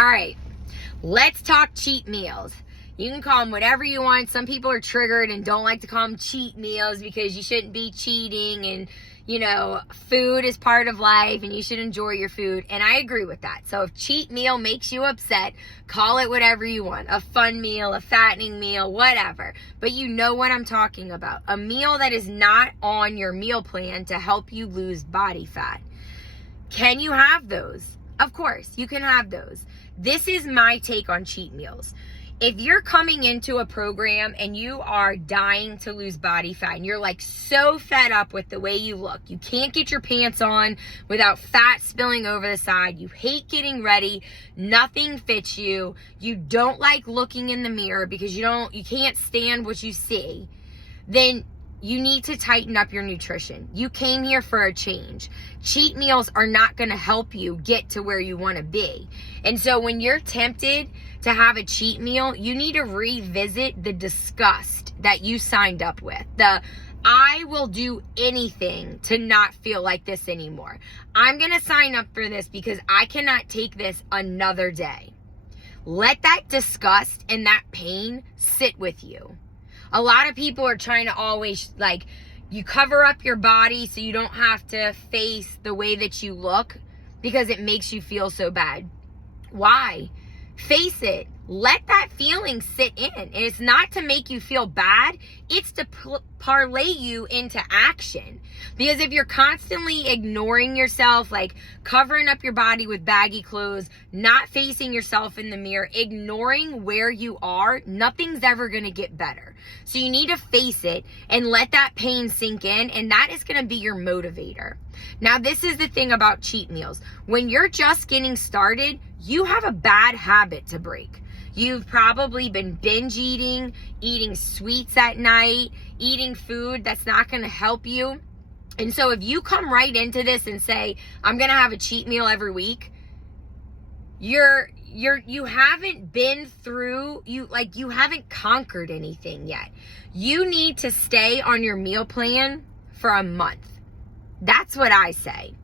All right, let's talk cheat meals. You can call them whatever you want. Some people are triggered and don't like to call them cheat meals because you shouldn't be cheating, and food is part of life and you should enjoy your food. And I agree with that. So if cheat meal makes you upset, call it whatever you want. A fun meal, a fattening meal, whatever. But you know what I'm talking about. A meal that is not on your meal plan to help you lose body fat. Can you have those? Of course, you can have those. This is my take on cheat meals. If you're coming into a program and you are dying to lose body fat and you're like so fed up with the way you look, you can't get your pants on without fat spilling over the side, you hate getting ready, nothing fits you, you don't like looking in the mirror because you can't stand what you see, then you need to tighten up your nutrition. You came here for a change. Cheat meals are not going to help you get to where you want to be. And so when you're tempted to have a cheat meal, you need to revisit the disgust that you signed up with. I will do anything to not feel like this anymore. I'm going to sign up for this because I cannot take this another day. Let that disgust and that pain sit with you. A lot of people are trying to always, you cover up your body so you don't have to face the way that you look because it makes you feel so bad. Why? Face it. Let that feeling sit in. And it's not to make you feel bad. It's to parlay you into action. Because if you're constantly ignoring yourself, like covering up your body with baggy clothes, not facing yourself in the mirror, ignoring where you are, nothing's ever going to get better. So you need to face it and let that pain sink in. And that is going to be your motivator. Now, this is the thing about cheat meals. When you're just getting started, you have a bad habit to break. You've probably been binge eating sweets at night, eating food that's not going to help you. And so if you come right into this and say, I'm going to have a cheat meal every week, you haven't been through, you haven't conquered anything yet. You need to stay on your meal plan for a month. That's what I say.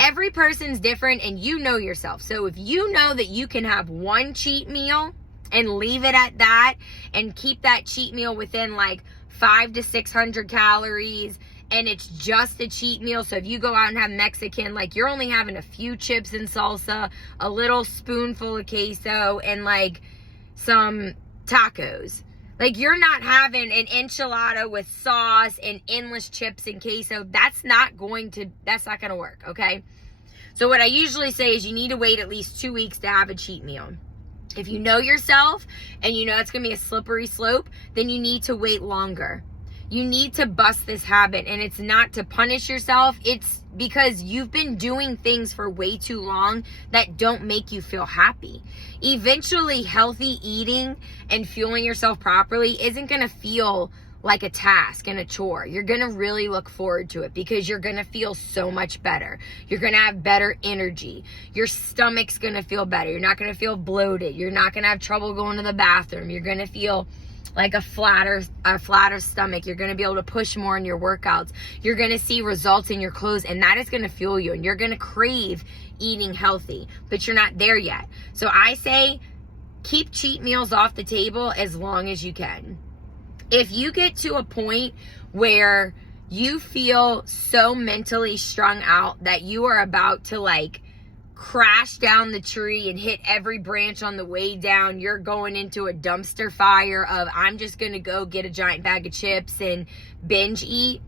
Every person's different and you know yourself. So if you know that you can have one cheat meal and leave it at that and keep that cheat meal within 500 to 600 calories and it's just a cheat meal. So if you go out and have Mexican, you're only having a few chips and salsa, a little spoonful of queso, and some tacos. You're not having an enchilada with sauce and endless chips and queso. That's not going to work, okay? So what I usually say is you need to wait at least 2 weeks to have a cheat meal. If you know yourself and you know it's going to be a slippery slope, then you need to wait longer. You need to bust this habit, and it's not to punish yourself. It's because you've been doing things for way too long that don't make you feel happy. Eventually, healthy eating and fueling yourself properly isn't going to feel like a task and a chore. You're going to really look forward to it because you're going to feel so much better. You're going to have better energy. Your stomach's going to feel better. You're not going to feel bloated. You're not going to have trouble going to the bathroom. You're going to feel like a flatter stomach. You're going to be able to push more in your workouts. You're going to see results in your clothes, and that is going to fuel you, and you're going to crave eating healthy, but you're not there yet. So I say keep cheat meals off the table as long as you can. If you get to a point where you feel so mentally strung out that you are about to crash down the tree and hit every branch on the way down, you're going into a dumpster fire of I'm just going to go get a giant bag of chips and binge eat,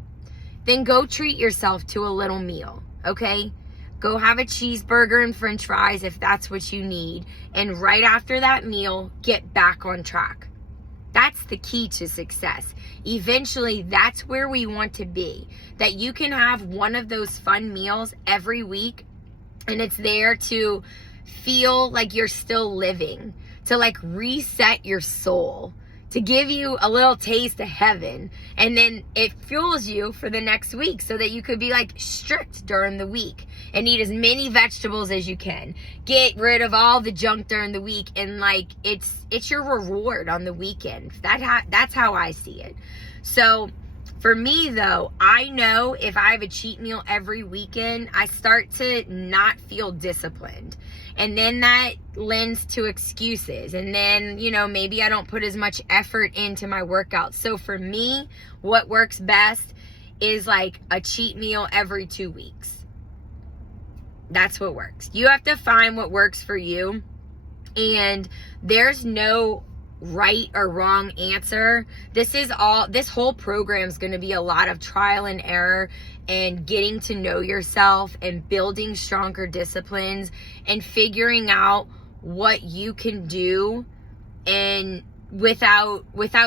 then go treat yourself to a little meal, okay? Go have a cheeseburger and french fries if that's what you need. And right after that meal, get back on track. That's the key to success. Eventually, that's where we want to be. That you can have one of those fun meals every week, and it's there to feel like you're still living, to reset your soul, to give you a little taste of heaven. And then it fuels you for the next week so that you could be strict during the week and eat as many vegetables as you can. Get rid of all the junk during the week, and it's your reward on the weekend. That's how I see it. So For me though, I know if I have a cheat meal every weekend, I start to not feel disciplined. And then that lends to excuses. And then, maybe I don't put as much effort into my workouts. So for me, what works best is like a cheat meal every 2 weeks. That's what works. You have to find what works for you. And there's no right or wrong answer. This whole program is going to be a lot of trial and error and getting to know yourself and building stronger disciplines and figuring out what you can do and without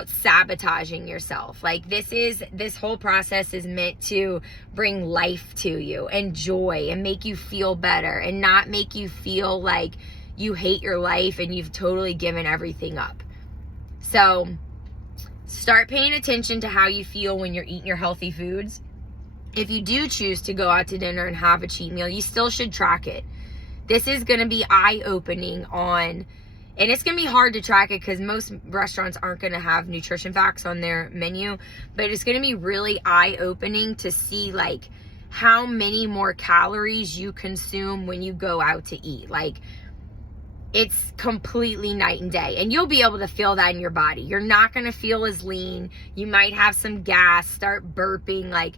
sabotaging yourself. Like this whole process is meant to bring life to you and joy and make you feel better and not make you feel like you hate your life and you've totally given everything up. So start paying attention to how you feel when you're eating your healthy foods. If you do choose to go out to dinner and have a cheat meal, you still should track it. This is going to be eye-opening and it's going to be hard to track it because most restaurants aren't going to have nutrition facts on their menu, but it's going to be really eye-opening to see like how many more calories you consume when you go out to eat. Like, it's completely night and day, and you'll be able to feel that in your body. You're not going to feel as lean. You might have some gas, start burping, like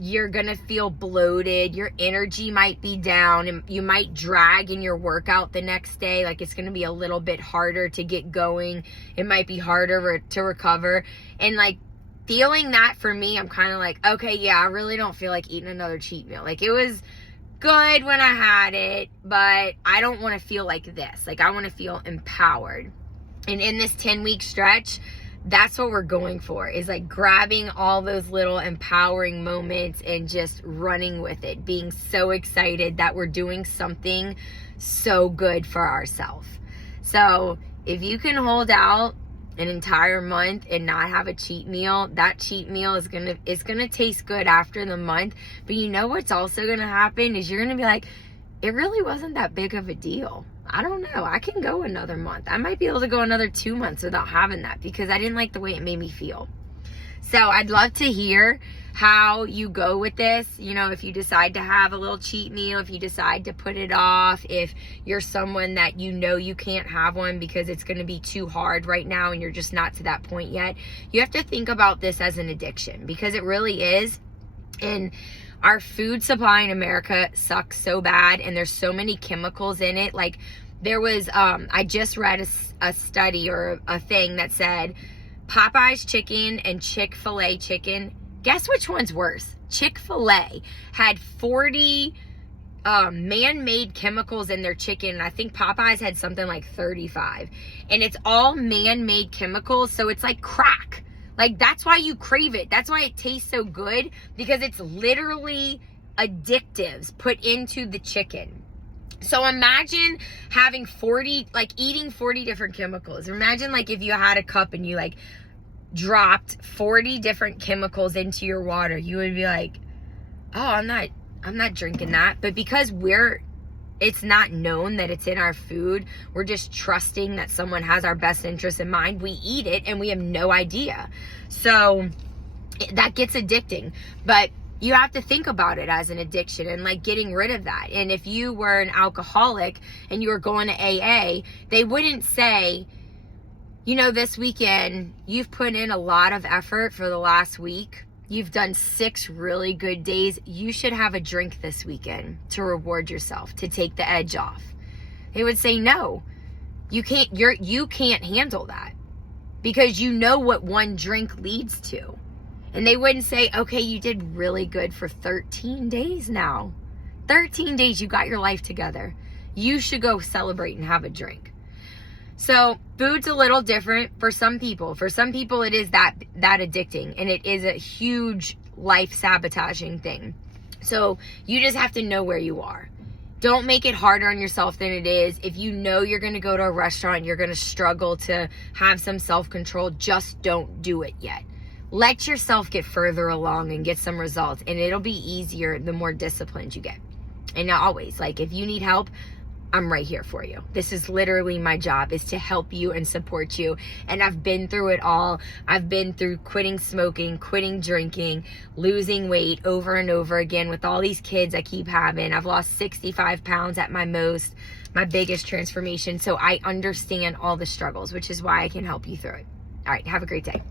you're going to feel bloated. Your energy might be down, and you might drag in your workout the next day. Like, it's going to be a little bit harder to get going. It might be harder to recover. And like feeling that for me, I'm kind of like, okay, yeah, I really don't feel like eating another cheat meal. Like, it was good when I had it, but I don't want to feel like this. Like, I want to feel empowered. And in this 10-week stretch, that's what we're going for, is like grabbing all those little empowering moments and just running with it, being so excited that we're doing something so good for ourselves. So if you can hold out an entire month and not have a cheat meal, that cheat meal is gonna taste good after the month. But you know what's also gonna happen is you're gonna be like, it really wasn't that big of a deal. I don't know, I can go another month. I might be able to go another 2 months without having that because I didn't like the way it made me feel. So I'd love to hear how you go with this. If you decide to have a little cheat meal, if you decide to put it off, if you're someone that you can't have one because it's going to be too hard right now and you're just not to that point yet, you have to think about this as an addiction, because it really is. And our food supply in America sucks so bad, and there's so many chemicals in it. Like, there was, I just read a study or a thing that said Popeye's chicken and Chick-fil-A chicken, guess which one's worse? Chick-fil-A had 40 man-made chemicals in their chicken, and I think Popeyes had something like 35. And it's all man-made chemicals, so it's like crack. Like, that's why you crave it. That's why it tastes so good, because it's literally additives put into the chicken. So imagine having eating 40 different chemicals. Imagine like if you had a cup and you like dropped 40 different chemicals into your water, you would be like, oh, I'm not drinking that. But because it's not known that it's in our food, we're just trusting that someone has our best interests in mind. We eat it and we have no idea. So that gets addicting. But you have to think about it as an addiction and like getting rid of that. And if you were an alcoholic and you were going to AA, they wouldn't say, this weekend, you've put in a lot of effort for the last week. You've done 6 really good days. You should have a drink this weekend to reward yourself, to take the edge off. They would say, no, you can't handle that, because you know what one drink leads to. And they wouldn't say, okay, you did really good for 13 days now. 13 days, you got your life together. You should go celebrate and have a drink. So food's a little different for some people. For some people, it is that addicting, and it is a huge life sabotaging thing. So you just have to know where you are. Don't make it harder on yourself than it is. If you know you're going to go to a restaurant, you're going to struggle to have some self-control, just don't do it yet. Let yourself get further along and get some results, and it'll be easier the more disciplined you get. And always, like, if you need help, I'm right here for you. This is literally my job, is to help you and support you. And I've been through it all. I've been through quitting smoking, quitting drinking, losing weight over and over again with all these kids I keep having. I've lost 65 pounds at my most, my biggest transformation. So I understand all the struggles, which is why I can help you through it. All right, have a great day.